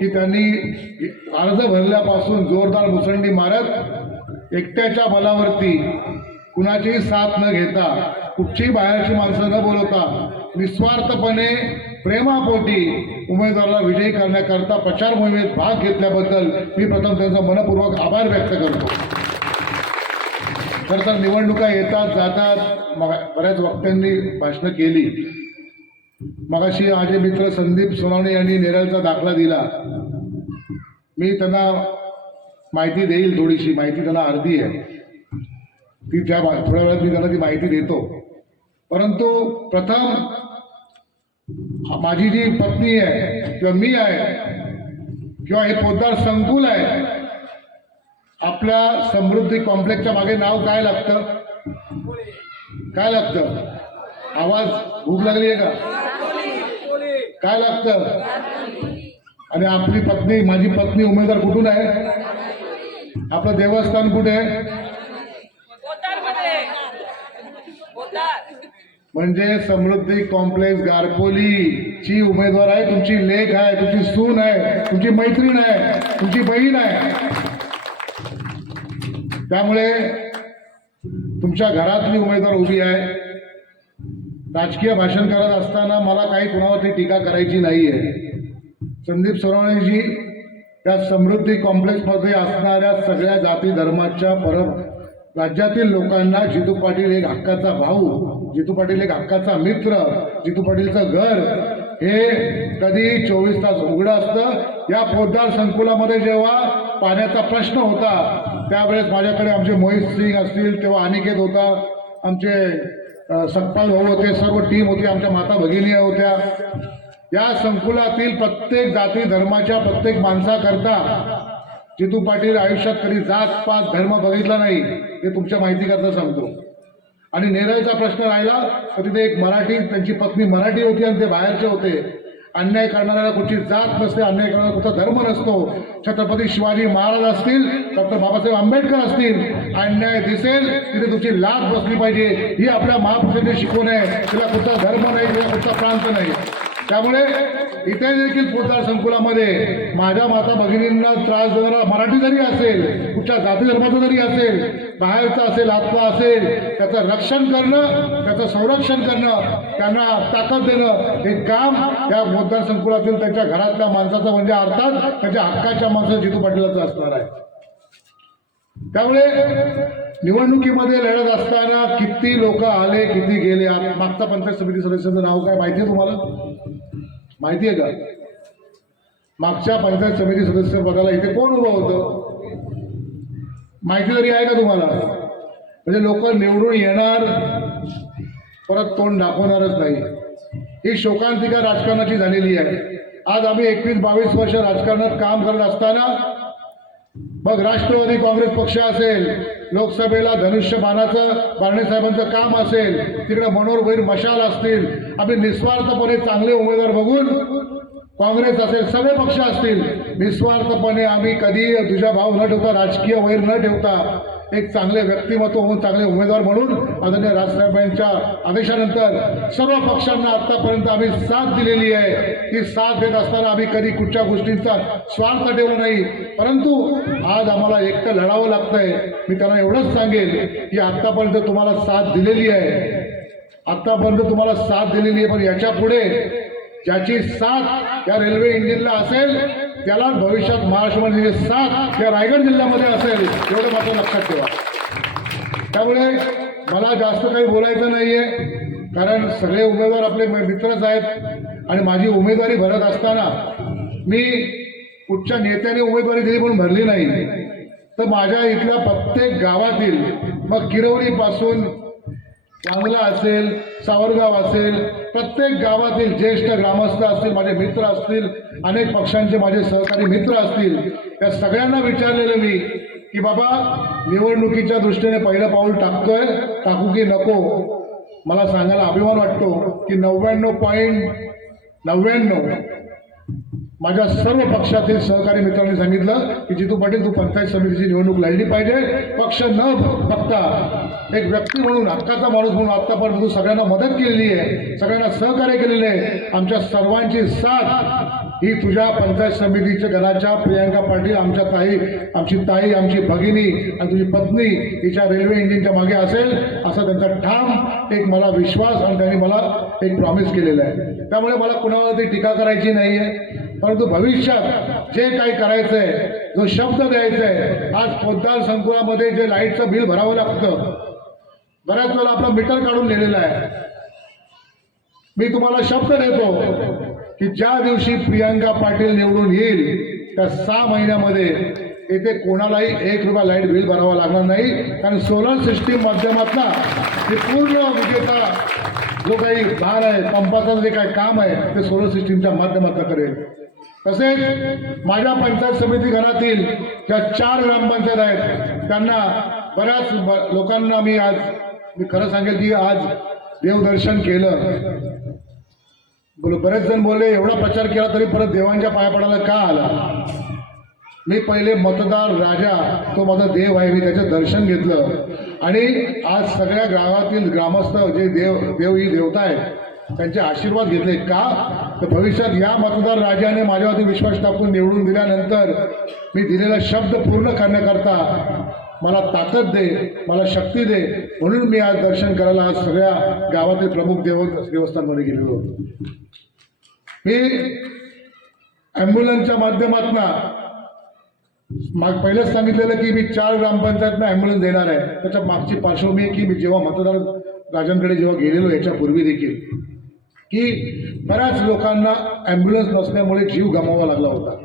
की त्यांनी अर्ज भरल्यापासून जोरदार मुसंडी मारत एकट्याच्या बलावरती कुणाचीही साथ न घेता कुठचीही बाहेरची माणसं न बोलवता निस्वार्थपणे प्रेमापोटी उमेदवाराला विजयी करण्याकरता प्रचार मोहिमेत भाग घेतल्याबद्दल मी प्रथम त्यांचा मनपूर्वक आभार व्यक्त करतो. खरं तर निवडणुका येतात जातात बऱ्याच वक्त्यांनी भाषणं केली. मगाशी माझे मित्र संदीप सोनावणे यांनी नेरळचा दाखला दिला. मी त्यांना माहिती देईल थोडीशी. माहिती त्यांना अर्धी आहे. ती त्या थोड्या वेळात मी त्यांना ती माहिती देतो. परंतु प्रथम माझी जी पत्नी आहे किंवा मी आहे किंवा हे पोद्दार संकुल आहे आपल्या समृद्धी कॉम्प्लेक्सच्या मागे नाव काय लागतं? काय लागतं? आवाज भूक लागली आहे का? काय लागतं? आणि आपली पत्नी माझी पत्नी उमेदवार कुठून आहे? आपलं देवस्थान कुठे? आहे म्हणजे समृद्धी कॉम्प्लेक्स गारपोली ची उमेदवार आहे. तुमची लेख आहे तुमची सून आहे तुमची मैत्रीण आहे तुमची बहीण आहे. त्यामुळे तुमच्या घरातली उमेदवार उभी आहे. राजकीय भाषण करत असताना मला काही कुणावरती टीका करायची नाही आहे संदीप सोनवणेजी या समृद्धी कॉम्प्लेक्समध्ये असणाऱ्या सगळ्या जाती धर्माच्या पर राज्यातील लोकांना जितू पाटील एक हक्काचा भाऊ जितू पाटील एक हक्काचा मित्र जितू पाटीलचं घर हे कधी चोवीस तास उघडं असतं. या पोद्दार संकुलामध्ये जेव्हा पाण्याचा प्रश्न होता त्यावेळेस माझ्याकडे आमचे मोहित सिंग असतील तेव्हा अनिकेत होता आमचे अ, भाऊ होते सर्व टीम होती आमच्या माता भगिनी होत्या. या संकुलातील प्रत्येक जाती धर्माच्या प्रत्येक माणसाकरता जितू पाटील आयुष्यात कधी जात पात धर्म बघितला नाही हे तुमच्या माहितीकरता सांगतो. आणि नेरळचा प्रश्न राहिला तर तिथे एक मराठी त्यांची पत्नी मराठी होती आणि ते बाहेरचे होते. अन्याय करणाऱ्याला कुठची जात नसते अन्याय करणारा कुठचा धर्म नसतो. छत्रपती शिवाजी महाराज असतील डॉक्टर बाबासाहेब आंबेडकर असतील अन्याय दिसेल तिथे तुमची लाच बसली पाहिजे. ही आपल्या महापुरुषांची शिकवण आहे तिला कुठचा धर्म नाही तिला कुठचा प्रांत नाही. त्यामुळे इथे देखील पोटदार संकुलामध्ये माझ्या माता भगिनींना त्रास देणारा मराठी जरी असेल कुठच्या जाती धर्माचा जरी असेल बाहेरचा असेल आत्मा असेल त्याचं रक्षण करणं त्याचं संरक्षण करणं त्यांना ताकद देणं हे काम या मतदार संकुलातील त्यांच्या घरातल्या माणसाचं म्हणजे अर्थात त्याच्या हक्काच्या माणसं जितू पाटीलाचं असणार आहे. त्यामुळे निवडणुकीमध्ये लढत असताना किती लोक आले किती गेले मागचा पंचायत समिती सदस्याचं नाव काय माहिती आहे तुम्हाला? माहिती आहे का? मागच्या पंचायत समिती सदस्य पदाला इथे कोण उभं होतं? माहिती तरी आहे का तुम्हाला? म्हणजे लोक निवडून येणार परत तोंड दाखवणारच नाही. ही शोकांतिका राजकारणाची झालेली आहे. आज आम्ही एकवीस बावीस वर्ष राजकारणात काम करत असताना मग राष्ट्रवादी काँग्रेस पक्ष असेल लोकसभेला धनुष्यबाणाचं बारणे साहेबांचं काम असेल तिकडे मनोहर मशाल असतील आम्ही निस्वार्थपणे चांगले उमेदवार बघून काँग्रेस असेल सगळे पक्ष असतील निस्वार्थपणे आम्ही कधी तुझा भाव न ठेवता राजकीय वैर न ठेवता एक चांगले व्यक्तिमत्व म्हणून चांगले उमेदवार म्हणून आदरणीय राजसाहेबांच्या आदेशानंतर सर्व पक्षांना आतापर्यंत आम्ही साथ दिलेली आहे. ती साथ देत असताना आम्ही कधी कुठच्या गोष्टींचा स्वार्थ ठेवला नाही. परंतु आज आम्हाला एकटं लढावं लागतंय. मी त्यांना एवढंच सांगेल की आत्तापर्यंत तुम्हाला साथ दिलेली आहे. आत्तापर्यंत तुम्हाला साथ दिलेली आहे. पण याच्यापुढे ज्याची साथ या रेल्वे इंजिनला असेल त्याला भविष्यात महाराष्ट्रामध्ये साथ या रायगड जिल्ह्यामध्ये असेल एवढं मात्र लक्षात ठेवा. त्यामुळे मला जास्त काही बोलायचं नाही आहे कारण सगळे उमेदवार आपले मित्रच आहेत आणि माझी उमेदवारी भरत असताना मी कुठच्या नेत्याने उमेदवारी दिली म्हणून भरली नाही. तर माझ्या इथल्या प्रत्येक गावातील मग किरवलीपासून चांगला असेल सावरगाव असेल प्रत्येक गावातील ज्येष्ठ ग्रामस्थ असतील माझे मित्र असतील अनेक पक्षांचे माझे सहकारी मित्र असतील या सगळ्यांना विचारलेलं मी की बाबा निवडणुकीच्या दृष्टीने पहिलं पाऊल टाकतोय टाकू की नको? मला सांगायला अभिमान वाटतो की नव्याण्णव पॉईंट नव्याण्णव माझ्या सर्व पक्षातील सहकारी मित्रांनी सांगितलं की जितू पाटील तू पंचायत समितीची निवडणूक लढली पाहिजे. पक्ष न बघता एक व्यक्ती म्हणून हक्काचा माणूस म्हणून आत्तापर्यंत तू सगळ्यांना मदत केलेली आहे सगळ्यांना सहकार्य केलेले आहे. आमच्या सर्वांची साथ ही तुझ्या पंचायत समितीच्या घराच्या प्रियांका पाटील आमच्या ताई आमची ताई आमची भगिनी आणि तुझी पत्नी हिच्या रेल्वे इंजिनच्या मागे असेल असा त्यांचा ठाम एक मला विश्वास आणि त्यांनी मला एक प्रॉमिस केलेला आहे. त्यामुळे मला कुणावरती टीका करायची नाही आहे परंतु भविष्यात जे काही करायचं आहे जो शब्द द्यायचा आहे आज पोद्दार संकुलामध्ये जे लाईटचं बिल भरावं लागतं. बऱ्याच वेळेला आपलं मीटर काढून लिहिलेलं आहे. मी तुम्हाला शब्द देतो की ज्या दिवशी प्रियांका पाटील निवडून येईल त्या सहा महिन्यामध्ये येथे कोणालाही एक रुपया लाइट बिल भरावं लागणार नाही. कारण सोलर सिस्टीम माध्यमातून हे पूर्ण विजेचा जो काही भार आहे पंपाचं जे काही काम आहे ते सोलर सिस्टीमच्या माध्यमातून करेल. तसेच माझ्या पंचायत समिती घरातील ज्या चार ग्रामपंचायत आहेत त्यांना बऱ्याच ब- लोकांना मी आज मी खरं सांगेल की आज देवदर्शन केलं. बरेच जण बोलले एवढा प्रचार केला तरी परत देवांच्या पाया पडायला का आला? मी पहिले मतदार राजा तो माझा देव आहे मी त्याचं दर्शन घेतलं. आणि आज सगळ्या गावातील ग्रामस्थ जे देव देव ही देवता आहे त्यांचे आशीर्वाद घेतले. का? तर भविष्यात या मतदार राजाने माझ्यावरती विश्वास टाकून निवडून दिल्यानंतर मी दिलेला शब्द पूर्ण करण्याकरता मला ताकद दे मला शक्ती दे म्हणून मी आज दर्शन करायला आज सगळ्या गावातील प्रमुख देव देवस्थानमध्ये गेलेलो होतो. मी ॲम्ब्युलन्सच्या माध्यमातून माग पहिलेच सांगितलेलं की मी चार ग्रामपंचायतनं ॲम्ब्युलन्स देणार आहे. त्याच्या मागची पार्श्वभूमी की मी जेव्हा मतदार राजांकडे जेव्हा गेलेलो याच्यापूर्वी देखील. की बऱ्याच लोकांना ॲम्ब्युलन्स नसल्यामुळे जीव गमावा लागला होता.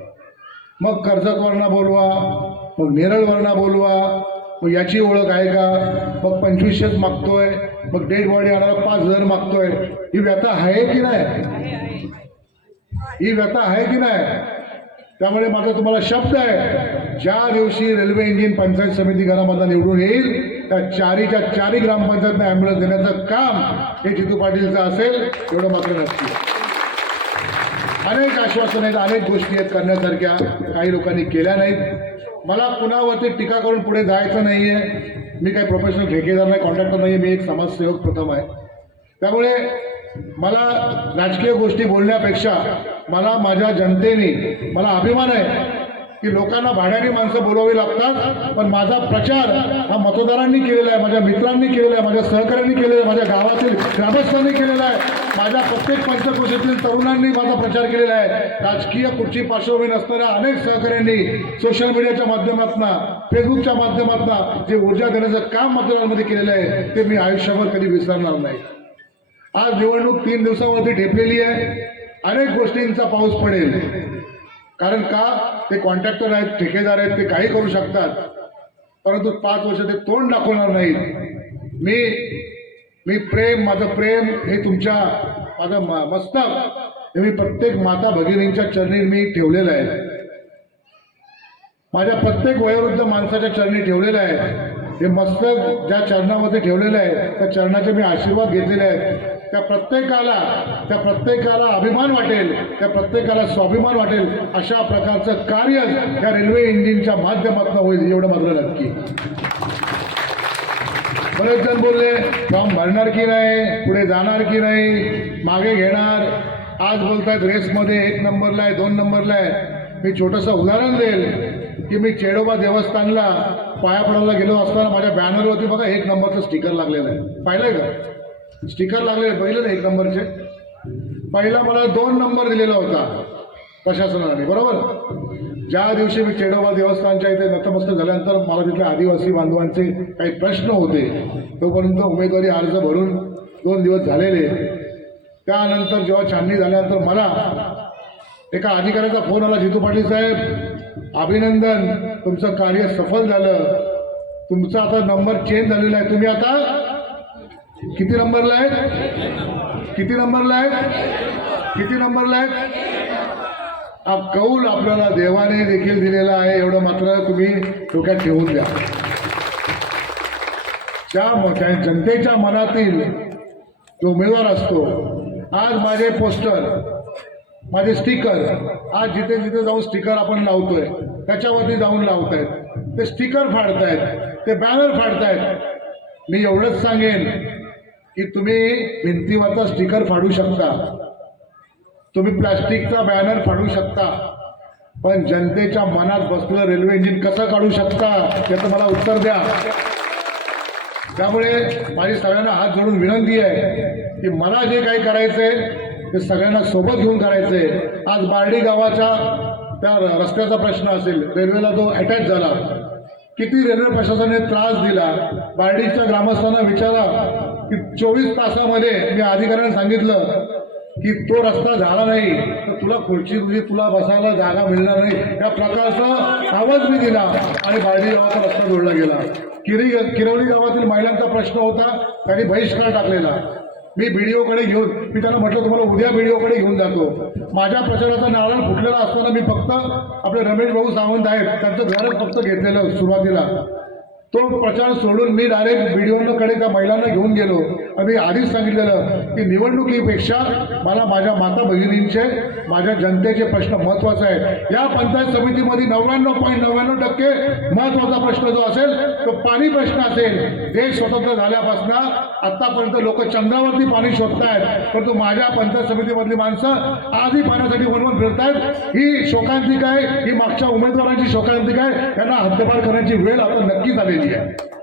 मग कर्जतवरना बोलवा मग नेरळवरना बोलवा मग याची ओळख आहे का? मग पंचवीसशेच मागतोय मग डेड बॉडी आणायला पाच हजार मागतोय. ही व्यथा आहे की नाही? ही व्यथा आहे की नाही? त्यामुळे माझा तुम्हाला शब्द आहे ज्या दिवशी रेल्वे इंजिन पंचायत समिती घरामधला निवडून येईल त्या चारीच्या चारी ग्रामपंचायतनं ॲम्ब्युलन्स देण्याचं काम हे जितू पाटीलचं असेल एवढं मात्र नक्की अनेक आश्वासनं आहेत अनेक गोष्टी आहेत करण्यासारख्या काही लोकांनी केल्या नाहीत. मला कुणावरती टीका करून पुढे जायचं नाही आहे मी काही प्रोफेशनल ठेकेदार नाही कॉन्ट्रॅक्टर नाही मी एक समाजसेवक प्रथम आहे. त्यामुळे मला राजकीय गोष्टी बोलण्यापेक्षा मला माझ्या जनतेने मला अभिमान आहे की लोकांना भाड्याने माणसं बोलावी लागतात पण माझा प्रचार हा मतदारांनी केलेला आहे माझ्या मित्रांनी केलेला आहे माझ्या सहकाऱ्यांनी केलेला आहे माझ्या गावातील ग्रामस्थांनी केलेला आहे माझ्या प्रत्येक पंचक्रोशीतील तरुणांनी माझा प्रचार केलेला आहे. राजकीय कुठची पार्श्वभूमी नसणाऱ्या अनेक सहकाऱ्यांनी सोशल मीडियाच्या माध्यमातून फेसबुकच्या माध्यमातून जे ऊर्जा देण्याचं काम मतदारांमध्ये केलेलं आहे ते मी आयुष्यभर कधी विसरणार नाही. आज निवडणूक तीन दिवसावरती ठेपलेली आहे. अनेक गोष्टींचा पाऊस पडेल. कारण का? ते कॉन्ट्रॅक्टर आहेत ठेकेदार आहेत ते काही करू शकतात. परंतु पाच वर्ष ते तोंड दाखवणार नाहीत. मी मी प्रेम माझं प्रेम हे तुमच्या माझं म- मस्तक हे मी प्रत्येक माता भगिनींच्या चरणी मी ठेवलेलं आहे. माझ्या प्रत्येक वयोवृद्ध माणसाच्या चरणी ठेवलेलं आहे. हे मस्तक ज्या चरणामध्ये ठेवलेलं आहे त्या चरणाचे मी आशीर्वाद घेतलेले आहेत. त्या प्रत्येकाला त्या प्रत्येकाला अभिमान वाटेल त्या प्रत्येकाला स्वाभिमान वाटेल अशा प्रकारचं कार्य त्या रेल्वे इंजिनच्या माध्यमातून होईल एवढं मात्र नक्की. बरेच जण बोलले फॉर्म भरणार की नाही? पुढे जाणार की नाही? मागे घेणार? आज बोलतायत रेसमध्ये एक नंबरला आहे दोन नंबरला आहे. मी छोटंसं उदाहरण देईल की मी चेडोबा देवस्थानला पाया पडायला गेलो असताना माझ्या बॅनरवरती बघा एक नंबरचं स्टिकर लागलेलं आहे. पाहिलंय का? स्टिकर लागले पहिले ना एक नंबरचे? पहिला मला दोन नंबर दिलेला होता प्रशासनाने बरोबर? ज्या दिवशी मी चेडोबा देवस्थानच्या इथे नतमस्तक झाल्यानंतर मला तिथल्या आदिवासी बांधवांचे काही प्रश्न होते तोपर्यंत उमेदवारी अर्ज भरून दोन दिवस झालेले. त्यानंतर जेव्हा छाननी झाल्यानंतर मला एका अधिकाऱ्याचा फोन आला जितू पाटील साहेब अभिनंदन तुमचं कार्य सफल झालं. तुमचा आता नंबर चेंज झालेला आहे. तुम्ही आता किती नंबरला आहेत? किती नंबरला आहेत? किती नंबरला आहेत? हा कौल आपल्याला देवाने देखील दिलेला आहे. एवढं मात्र तुम्ही डोक्यात ठेवून द्या. त्या त्या जनतेच्या मनातील जो उमेदवार असतो आज माझे पोस्टर माझे स्टिकर आज जिथे जिथे जाऊन स्टिकर आपण लावतोय त्याच्यावरती जाऊन लावतायत. ते स्टिकर फाडतायत ते बॅनर फाडतायत. मी एवढंच सांगेन की तुम्ही भिंतीवरचा स्टिकर फाडू शकता. तुम्ही प्लास्टिकचा बॅनर फाडू शकता. पण जनतेच्या मनात बसलं रेल्वे इंजिन कसं काढू शकता याचं मला उत्तर द्या. त्यामुळे माझी सगळ्यांना हात जोडून विनंती आहे की मला जे काही करायचंय ते सगळ्यांना सोबत घेऊन करायचंय. आज बार्डी गावाच्या त्या रस्त्याचा प्रश्न असेल रेल्वेला तो अटॅच झाला. किती रेल्वे प्रशासनाने त्रास दिला बार्डीच्या ग्रामस्थांना विचारा. की चोवीस तासामध्ये मी अधिकाऱ्यांना सांगितलं की तो रस्ता झाला नाही तर तुला खुर्ची तुझी तुला बसायला जागा मिळणार नाही. या प्रकारचा आवाज मी दिला आणि बार्डी गावाचा रस्ता जोडला गेला. किरी किरवली गावातील महिलांचा प्रश्न होता त्यांनी बहिष्कार टाकलेला. मी बीडीओकडे घेऊन मी त्यांना म्हटलं तुम्हाला उद्या बीडीओकडे घेऊन जातो. माझ्या प्रचाराचा नारळ फुटलेला असताना मी फक्त आपले रमेश भाऊ सावंत आहेत त्यांचं घरच फक्त घेतलेलं सुरुवातीला. तो प्रचार सोडून मी डायरेक्ट व्हिडिओकडे त्या महिलांना घेऊन गेलो. मी आधीच सांगितलेलं की निवडणुकीपेक्षा मला माझ्या माता भगिनींचे माझ्या जनतेचे प्रश्न महत्त्वाचे आहेत. या पंचायत समितीमध्ये नव्याण्णव पॉईंट नव्याण्णव टक्के महत्त्वाचा प्रश्न जो असेल तो पाणी प्रश्न असेल. देश स्वतंत्र झाल्यापासून आतापर्यंत लोक चंद्रावरती पाणी शोधतायत. परंतु माझ्या पंचायत समितीमधली माणसं आजही पाण्यासाठी बनवून फिरतायत. ही शोकांतिक आहे ही मागच्या उमेदवारांची शोकांतिका आहे. त्यांना हद्दपार करण्याची वेळ आता नक्कीच आलेली आहे.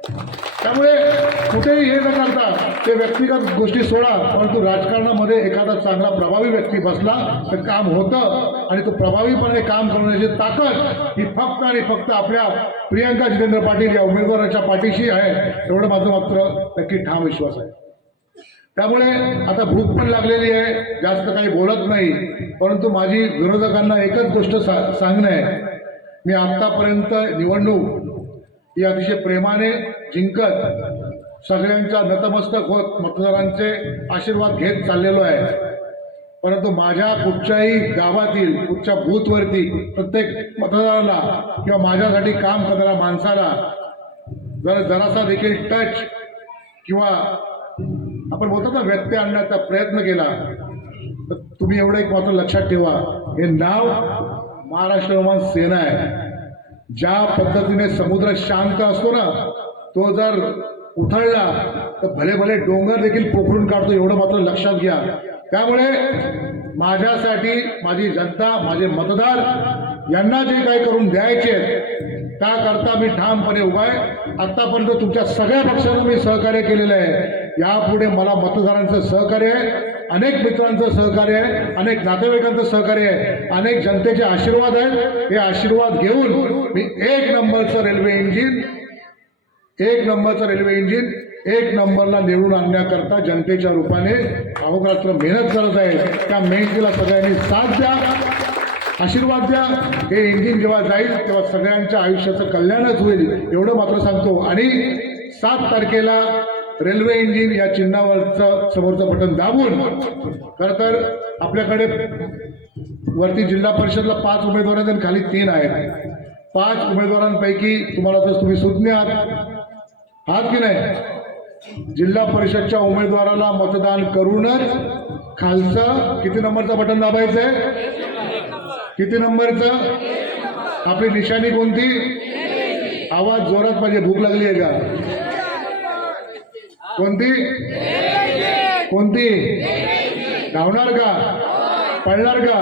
त्यामुळे कुठेही हे न करता ते व्यक्तिगत गोष्टी सोडा परंतु राजकारणामध्ये एखादा चांगला प्रभावी व्यक्ती बसला तर काम होतं आणि तो प्रभावीपणे काम करण्याची ताकद ही फक्त आणि फक्त आपल्या प्रियंका जितेंद्र पाटील या उमेदवाराच्या पाठीशी आहे एवढं माझं मात्र नक्की ठाम विश्वास आहे. त्यामुळे आता भूक पण लागलेली आहे जास्त काही बोलत नाही परंतु माझी विरोधकांना एकच गोष्ट सा सांगणं आहे. मी आत्तापर्यंत निवडणूक ही अतिशय प्रेमाने जिंकत सगळ्यांच्या नतमस्तक होत मतदारांचे आशीर्वाद घेत चाललेलो आहे. परंतु माझ्या कुठच्याही गावातील कुठच्या बूथवरती प्रत्येक मतदाराला किंवा माझ्यासाठी काम करणाऱ्या माणसाला जर जरासा देखील टच किंवा आपण बोलतो ना व्यत्यय आणण्याचा प्रयत्न केला तर तुम्ही एवढं एक मात्र लक्षात ठेवा. हे नाव महाराष्ट्र सेना आहे. ज्या पद्धतीने समुद्र शांत असतो ना तो जर उथळला तर भले भले डोंगर देखील पोखरून काढतो एवढं मात्र लक्षात घ्या. त्यामुळे माझ्यासाठी माझी जनता माझे मतदार यांना जे काही करून द्यायचे त्याकरता मी ठामपणे उभा आहे. आतापर्यंत तुमच्या सगळ्या पक्षांना मी सहकार्य केलेलं आहे. यापुढे मला मतदारांचं सहकार्य आहे. अनेक मित्रांचं सहकार्य आहे अनेक नातेवाईकांचं सहकार्य आहे अनेक जनतेचे आशीर्वाद आहेत. हे आशीर्वाद घेऊन मी एक नंबरचं रेल्वे इंजिन एक नंबरचं रेल्वे इंजिन एक नंबरला निवडून आणण्याकरता जनतेच्या रूपाने अहोरात्र मेहनत करत आहे. त्या मेहनतीला सगळ्यांनी साथ द्या आशीर्वाद द्या. हे इंजिन जेव्हा जाईल तेव्हा सगळ्यांच्या आयुष्याचं कल्याणच होईल. एवढं मात्र सांगतो. आणि सात तारखेला रेल्वे इंजिन या चिन्हावरचं समोरचं बटन दाबून खरं तर आपल्याकडे वरती जिल्हा परिषदला पाच उमेदवार आहेत आणि खाली तीन आहेत. पाच उमेदवारांपैकी तुम्हाला तर तुम्ही सुज्ञ आहात आहात की नाही? जिल्हा परिषदच्या उमेदवाराला मतदान करूनच खालचं किती नंबरचं बटन दाबायचं आहे किती नंबरचं? आपली निशाणी कोणती? आवाज जोरात पाहिजे भूक लागली आहे का? कोणती? कोणती? धावणार का? पळणार का?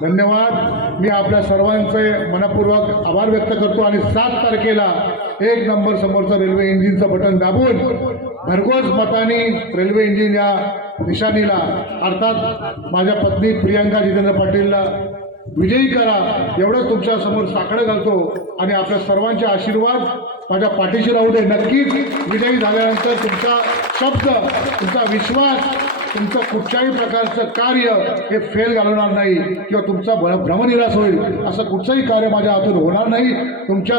धन्यवाद. मी आपल्या सर्वांचे मनपूर्वक आभार व्यक्त करतो आणि सात तारखेला एक नंबर समोरचं रेल्वे इंजिनचं बटन दाबून भरघोस मताने रेल्वे इंजिन या निशाणीला अर्थात माझ्या पत्नी प्रियांका जितेंद्र पाटीलला विजयी करा. एवढंच तुमच्यासमोर साकडं घालतो. आणि आपल्या सर्वांचे आशीर्वाद माझ्या पाठीशी राहू दे. नक्कीच विजयी झाल्यानंतर तुमचा शब्द तुमचा विश्वास तुमचं कुठच्याही प्रकारचं कार्य हे फेल घालवणार नाही. किंवा तुमचा भ्रमनिराश होईल. असं कुठचंही कार्य माझ्या हातून होणार नाही. तुमच्या